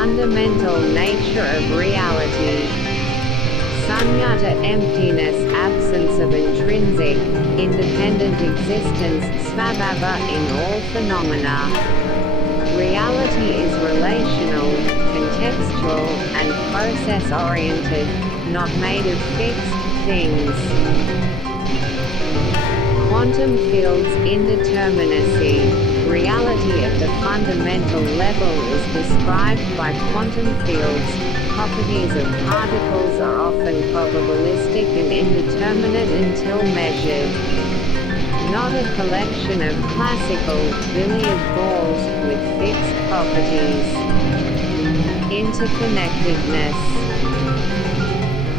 fundamental nature of reality. Sunyata emptiness, absence of intrinsic, independent existence, svabhava in all phenomena. Reality is relational, contextual, and process-oriented, not made of fixed things. Quantum fields indeterminacy. Reality at the fundamental level is described by quantum fields. Properties of particles are often probabilistic and indeterminate until measured. Not a collection of classical, billiard balls with fixed properties. Interconnectedness.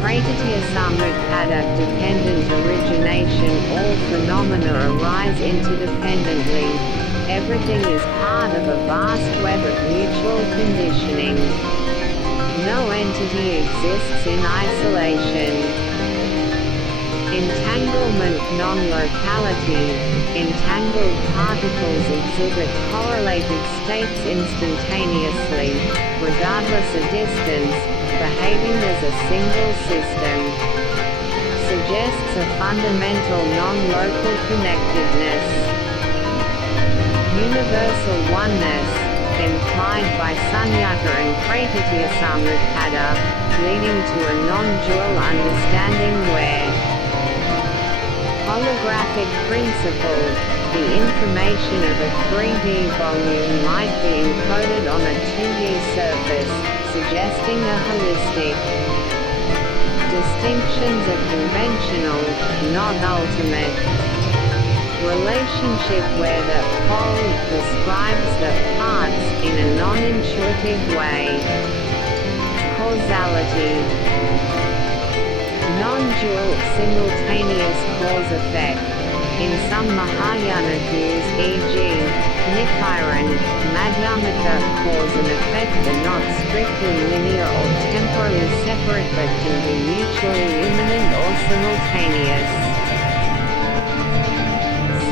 Pratatya samudpada dependent origination. All phenomena arise interdependently. Everything is part of a vast web of mutual conditioning. No entity exists in isolation. Entanglement non-locality. Entangled particles exhibit correlated states instantaneously, regardless of distance, behaving as a single system. Suggests a fundamental non-local connectedness. Universal oneness, implied by sunyata and pratatya samudpada, leading to a non-dual understanding where holographic principle, the information of a 3D volume might be encoded on a 2D surface, suggesting a holistic. Distinctions are conventional, not ultimate. Relationship where the whole describes the parts in a non-intuitive way. Causality. Non-dual, simultaneous cause-effect. In some Mahayana views, e.g., Nichiren, Madhyamaka, cause and effect are not strictly linear or temporally separate but can be mutually immanent or simultaneous.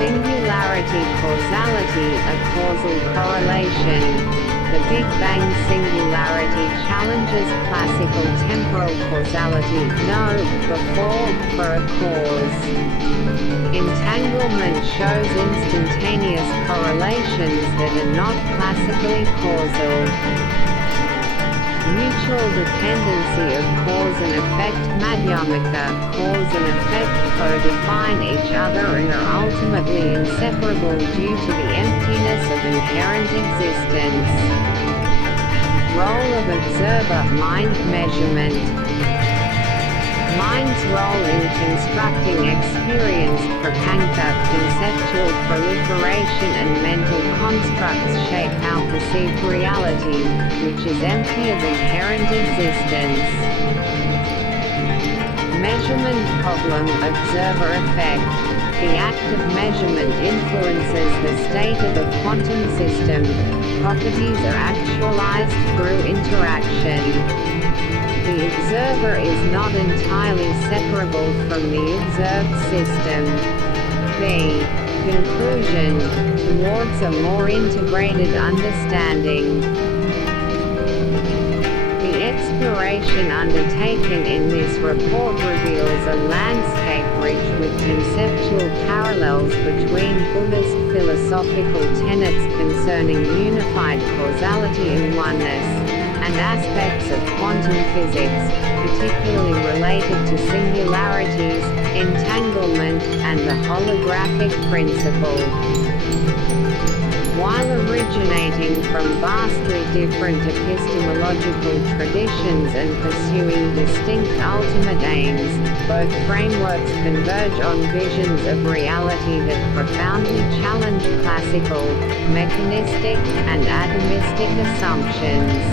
Singularity causality, a causal correlation. The Big Bang singularity challenges classical temporal causality, no, before, for a cause. Entanglement shows instantaneous correlations that are not classically causal. Mutual dependency of cause and effect. Madhyamaka, cause and effect co-define each other and are ultimately inseparable due to the emptiness of inherent existence. Role of observer, mind measurement. Mind's role in constructing experience, prapanka, conceptual proliferation and mental constructs shape our perceived reality, which is empty of inherent existence. Measurement problem, observer effect. The act of measurement influences the state of a quantum system. Properties are actualized through interaction. The observer is not entirely separable from the observed system. B. Conclusion. Towards a more integrated understanding. The exploration undertaken in this report reveals a landscape rich with conceptual parallels between Buddhist philosophical tenets concerning unified causality and oneness, and aspects of quantum physics, particularly related to singularities, entanglement, and the holographic principle. While originating from vastly different epistemological traditions and pursuing distinct ultimate aims, both frameworks converge on visions of reality that profoundly challenge classical, mechanistic, and atomistic assumptions.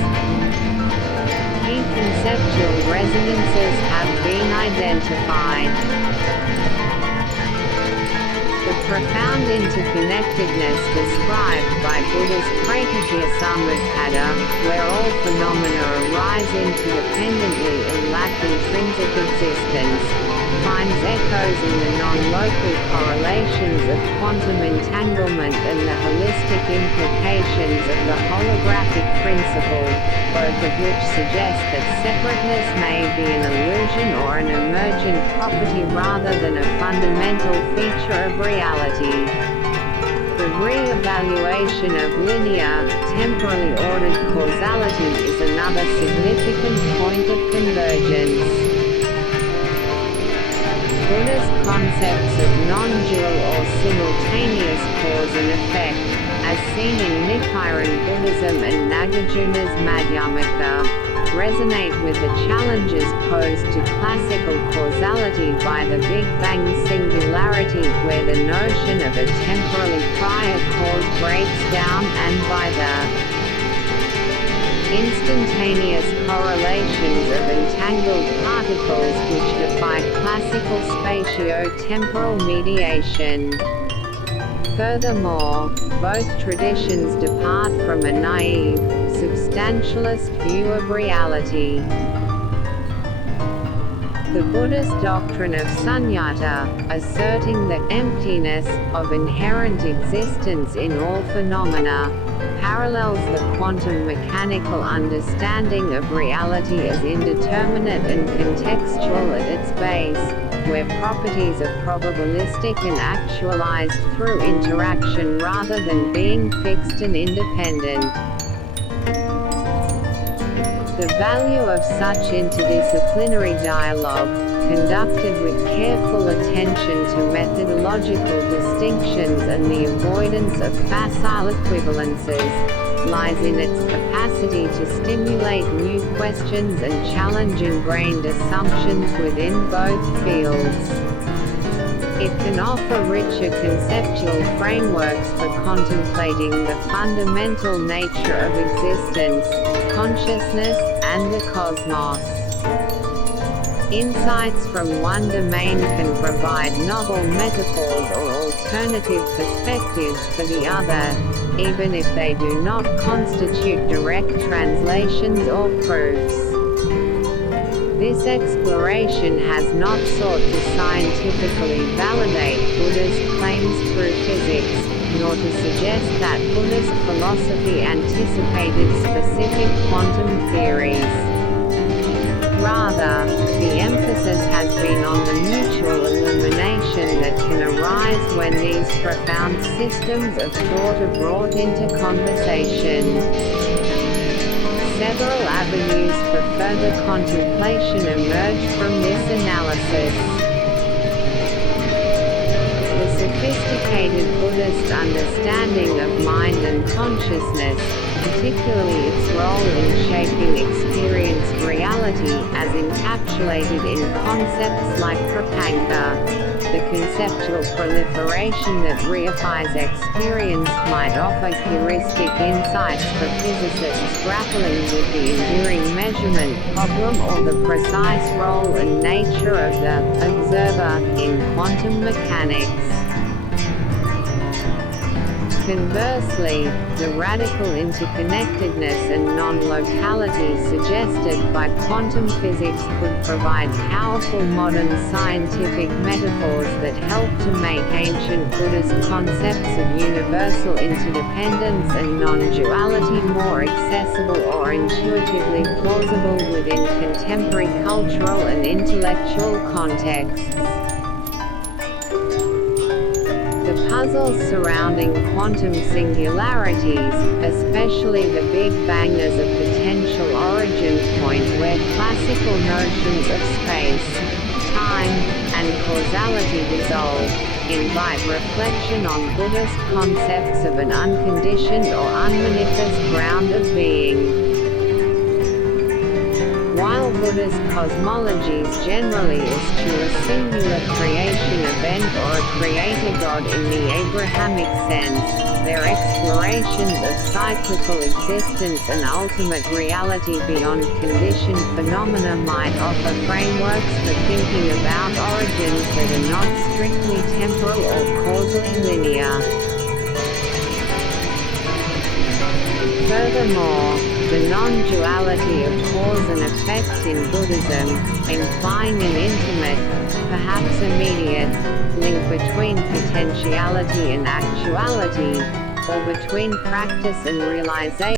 Key conceptual resonances have been identified. The profound interconnectedness described by Buddha's pratatya samudpada, where all phenomena arise interdependently and lack intrinsic existence, finds echoes in the non-local correlations of quantum entanglement and the holistic implications of the holographic principle, both of which suggest that separateness may be an illusion or an emergent property rather than a fundamental feature of reality. The re-evaluation of linear, temporally ordered causality is another significant point of convergence. Buddhist concepts of non-dual or simultaneous cause and effect, as seen in Nichiren Buddhism and Nagarjuna's Madhyamaka, resonate with the challenges posed to classical causality by the Big Bang singularity, where the notion of a temporally prior cause breaks down, and by the instantaneous correlations of entangled particles which defy classical spatio-temporal mediation. Furthermore, both traditions depart from a naive, substantialist view of reality. The Buddhist doctrine of sunyata, asserting the emptiness of inherent existence in all phenomena, parallels the quantum mechanical understanding of reality as indeterminate and contextual at its base, where properties are probabilistic and actualized through interaction rather than being fixed and independent. The value of such interdisciplinary dialogue, conducted with careful attention to methodological distinctions and the avoidance of facile equivalences, lies in its capacity to stimulate new questions and challenge ingrained assumptions within both fields. It can offer richer conceptual frameworks for contemplating the fundamental nature of existence, consciousness, and the cosmos. Insights from one domain can provide novel metaphors or alternative perspectives for the other, even if they do not constitute direct translations or proofs. This exploration has not sought to scientifically validate Buddha's claims through physics, nor to suggest that Buddhist philosophy anticipated specific quantum theories. Rather, the emphasis has been on the mutual illumination that can arise when these profound systems of thought are brought into conversation. Several avenues for further contemplation emerge from this analysis. The sophisticated Buddhist understanding of mind and consciousness, particularly its role in shaping experienced reality as encapsulated in concepts like prapanka, the conceptual proliferation that reifies experience, might offer heuristic insights for physicists grappling with the enduring measurement problem or the precise role and nature of the observer in quantum mechanics. Conversely, the radical interconnectedness and non-locality suggested by quantum physics could provide powerful modern scientific metaphors that help to make ancient Buddhist concepts of universal interdependence and non-duality more accessible or intuitively plausible within contemporary cultural and intellectual contexts. The puzzles surrounding quantum singularities, especially the Big Bang as a potential origin point where classical notions of space, time, and causality dissolve, invite reflection on Buddhist concepts of an unconditioned or unmanifest ground of being. While Buddhist cosmologies generally eschew a singular creation event or a creator god in the Abrahamic sense, their explorations of cyclical existence and ultimate reality beyond conditioned phenomena might offer frameworks for thinking about origins that are not strictly temporal or causally linear. Furthermore, the non-duality of cause and effect in Buddhism, implying an intimate, perhaps immediate, link between potentiality and actuality, or between practice and realization.